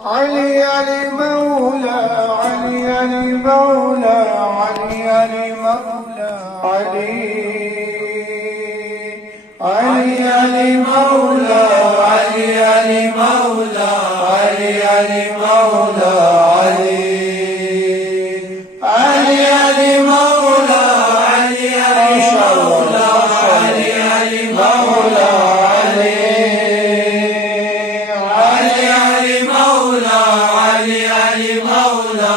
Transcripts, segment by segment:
علي علي مولى علي علي مولى علي علي مولى علي علي مولى علي علي مولى علي علي مولى علي علي مولى علي علي مولى علي علي مولى علي مولى Ali Ali مولى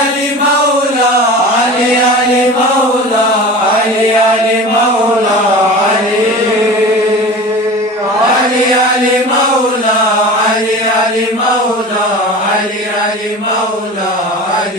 Ali Maula Ali Ali Maula Ali Ali Maula Ali Ali Maula Ali Ali Maula Ali Ali Maula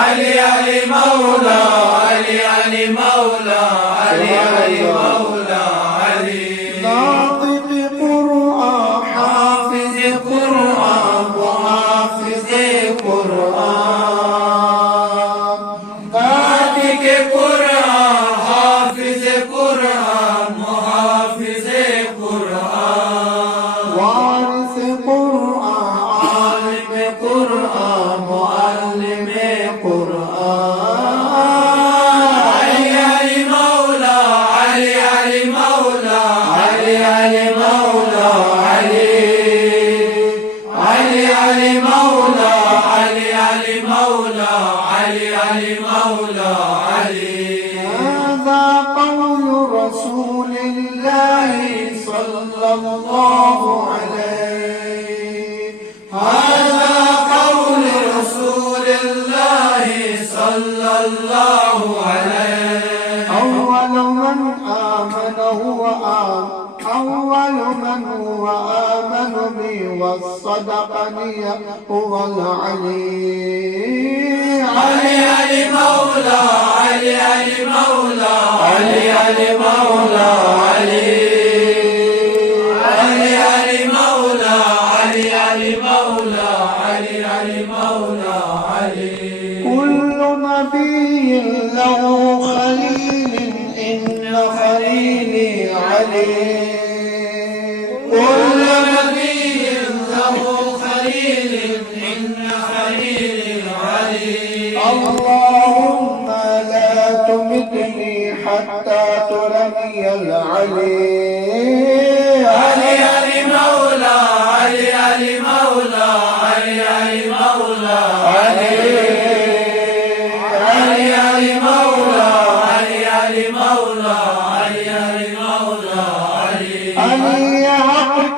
Ali Ali Maula Ali Ali Maula Ali Ali Maula Ali ناطق قرآن حافظ قرآن محافظ قرآن ناطق قرآن حافظ قرآن محافظ قرآن وارث قرآن عالم قرآن معلم هذا قول رسول الله صلى الله عليه هذا قول رسول الله صلى الله عليه أول من آمن هو أول من هو آمن بي والصدقني هو العلي علي علي مولى علي علي مولى علي علي مولى علي علي مولى علي علي مولى علي علي مولى علي كل نبي له خليل إن خليلي علي كل نبي له خليل إن خليلي علي اللهم لا تمتني حتى ترني العلي علي علي مولى علي علي مولى علي علي مولى علي علي مولى علي علي مولى علي علي مولى علي حق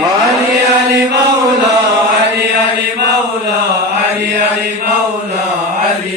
Ali Ali Maula Ali Ali Maula Ali Ali Maula Ali